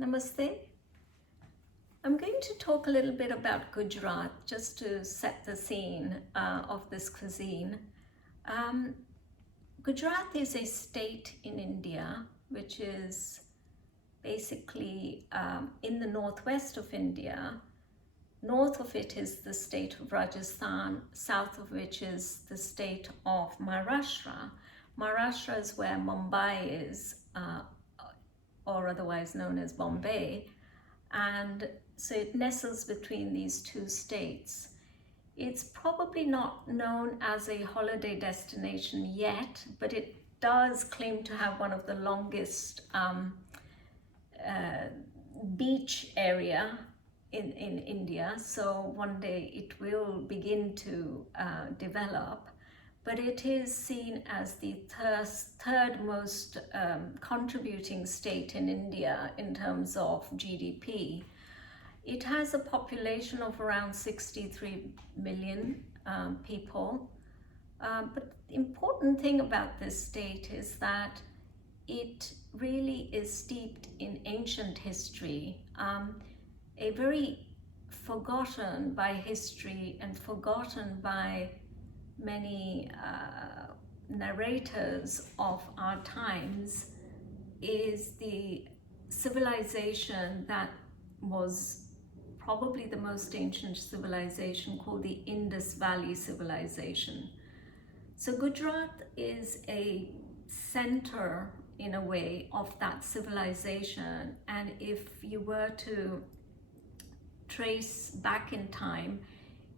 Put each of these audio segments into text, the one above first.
Namaste. I'm going to talk a little bit about Gujarat just to set the scene of this cuisine. Gujarat is a state in India which is basically in the northwest of India. North of it is the state of Rajasthan, south of which is the state of Maharashtra. Maharashtra is where Mumbai is, or otherwise known as Bombay, and so it nestles between these two states. It's probably not known as a holiday destination yet, but it does claim to have one of the longest beach area in India, so one day it will begin to develop. But it is seen as the third most contributing state in India in terms of GDP. It has a population of around 63 million people. But the important thing about this state is that it really is steeped in ancient history, a very forgotten by history and forgotten by many narrators of our times, is the civilization that was probably the most ancient civilization, called the Indus Valley civilization. So Gujarat is a center in a way of that civilization, and if you were to trace back in time,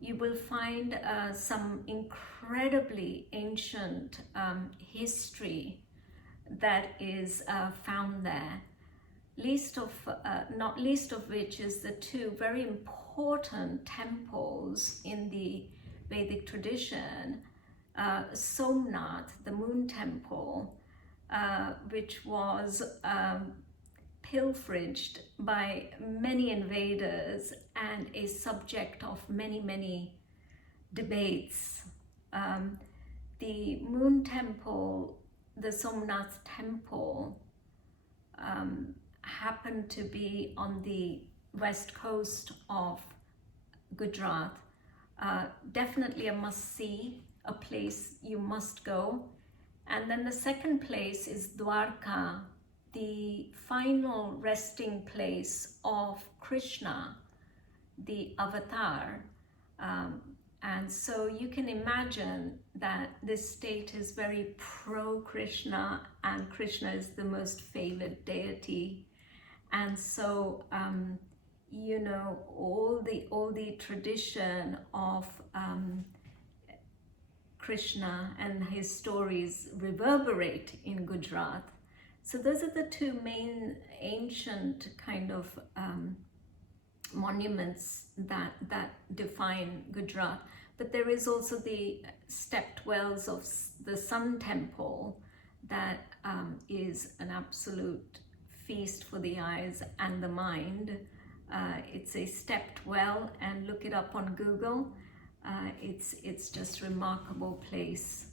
you will find some incredibly ancient history that is found there. Not least of which is the two very important temples in the Vedic tradition, Somnath, the moon temple, which was pilferaged by many invaders and a subject of many debates. The moon temple, the Somnath temple, happened to be on the west coast of Gujarat. Definitely a must-see, a place you must go. And then the second place is Dwarka, the final resting place of Krishna, the avatar. And so you can imagine that this state is very pro-Krishna, and Krishna is the most favored deity. And so, you know, all the tradition of Krishna and his stories reverberate in Gujarat. So those are the two main ancient kind of monuments that define Gujarat. But there is also the stepped wells of the Sun Temple that is an absolute feast for the eyes and the mind. It's a stepped well, and look it up on Google. It's just a remarkable place.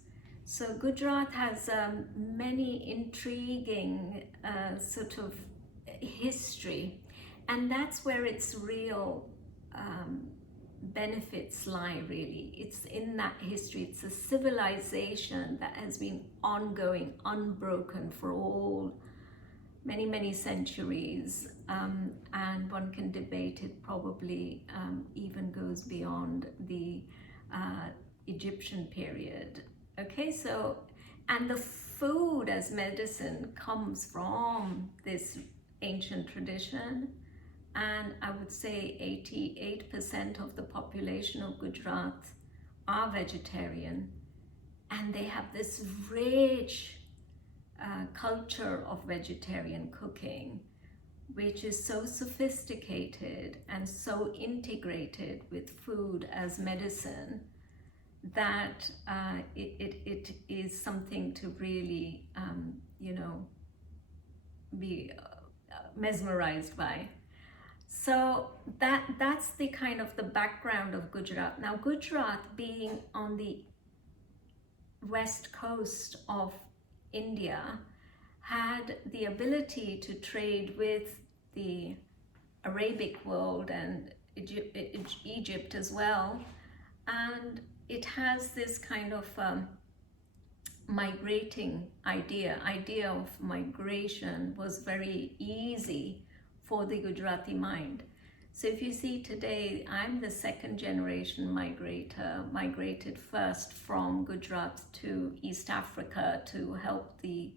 So Gujarat has many intriguing sort of history, and that's where its real benefits lie, really. It's in that history. It's a civilization that has been ongoing, unbroken for many centuries, and one can debate it probably even goes beyond the Egyptian period. Okay, so, and the food as medicine comes from this ancient tradition, and I would say 88% of the population of Gujarat are vegetarian, and they have this rich culture of vegetarian cooking, which is so sophisticated and so integrated with food as medicine that it is something to really, you know, be mesmerized by. So that's the kind of the background of Gujarat. Now, Gujarat being on the west coast of India had the ability to trade with the Arabic world and Egypt as well. And it has this kind of migrating idea of migration was very easy for the Gujarati mind. So if you see today, I'm the second generation migrator, migrated first from Gujarat to East Africa to help the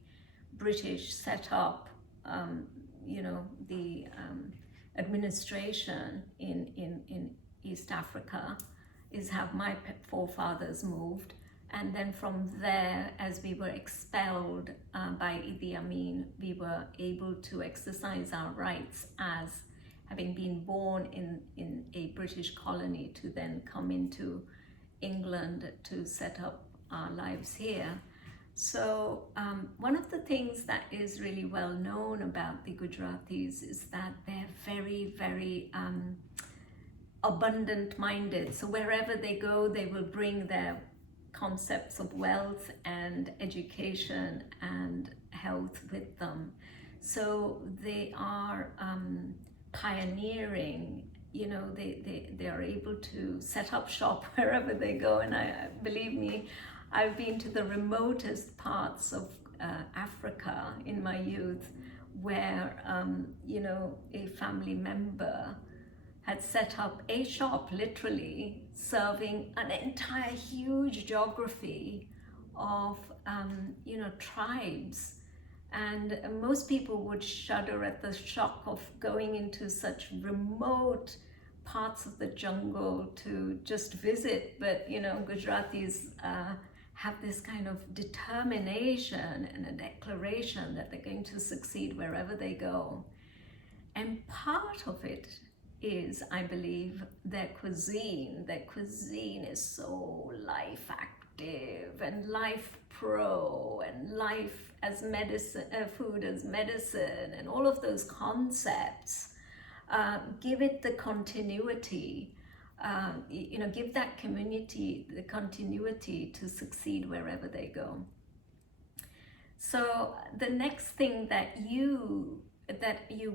British set up, the administration in East Africa, is how my forefathers moved. And then from there, as we were expelled by Idi Amin, we were able to exercise our rights as having been born in a British colony to then come into England to set up our lives here. So one of the things that is really well known about the Gujaratis is that they're very, very abundant minded. So wherever they go, they will bring their concepts of wealth and education and health with them. So they are pioneering, they are able to set up shop wherever they go. And believe me, I've been to the remotest parts of Africa in my youth where, a family member had set up a shop, literally serving an entire huge geography of, tribes. And most people would shudder at the shock of going into such remote parts of the jungle to just visit. But, Gujaratis have this kind of determination and a declaration that they're going to succeed wherever they go. And part of it is, I believe, their cuisine. Their cuisine is so life active and life pro and life as medicine, food as medicine, and all of those concepts. Give it the continuity, give that community the continuity to succeed wherever they go. So the next thing that you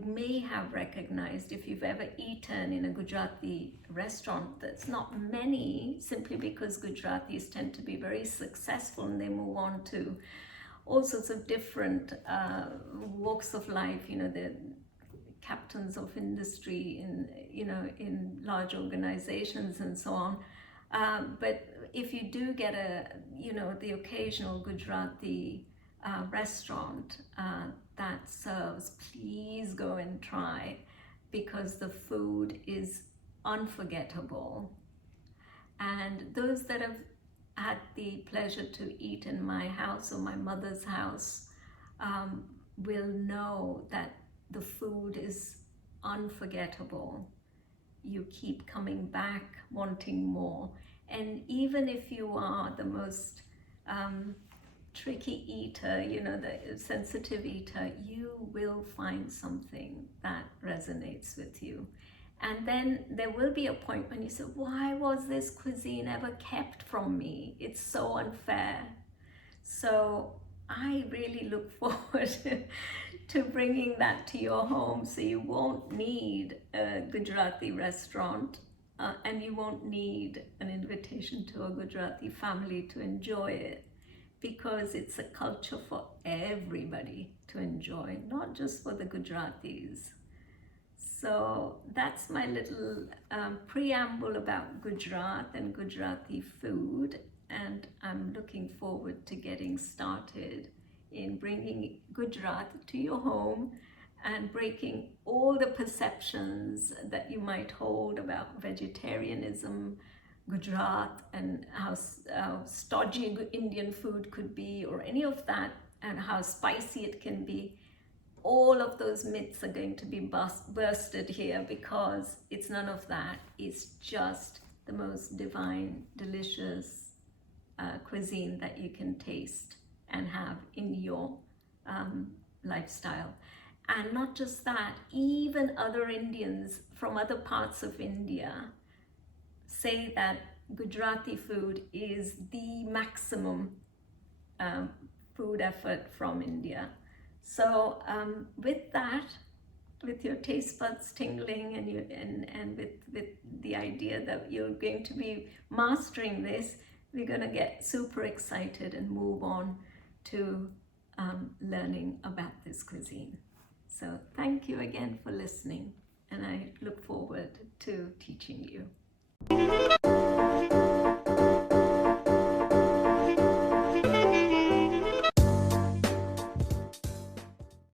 may have recognized if you've ever eaten in a Gujarati restaurant, that's not many, simply because Gujaratis tend to be very successful and they move on to all sorts of different walks of life. The captains of industry in large organizations and so on. But if you do get the occasional Gujarati restaurant that serves, please go and try, because the food is unforgettable. And those that have had the pleasure to eat in my house or my mother's house will know that the food is unforgettable. You keep coming back wanting more. And even if you are the most tricky eater, the sensitive eater, you will find something that resonates with you. And then there will be a point when you say, why was this cuisine ever kept from me? It's so unfair. So I really look forward to bringing that to your home, so you won't need a Gujarati restaurant and you won't need an invitation to a Gujarati family to enjoy it, because it's a culture for everybody to enjoy, not just for the Gujaratis. So that's my little preamble about Gujarat and Gujarati food, and I'm looking forward to getting started in bringing Gujarat to your home and breaking all the perceptions that you might hold about vegetarianism, Gujarat, and how stodgy Indian food could be, or any of that, and how spicy it can be. All of those myths are going to be bursted here, because it's none of that. It's just the most divine, delicious cuisine that you can taste and have in your lifestyle. And not just that, even other Indians from other parts of India say that Gujarati food is the maximum food effort from India. So with that, with your taste buds tingling, and with the idea that you're going to be mastering this, we're going to get super excited and move on to learning about this cuisine. So thank you again for listening, and I look forward to teaching you.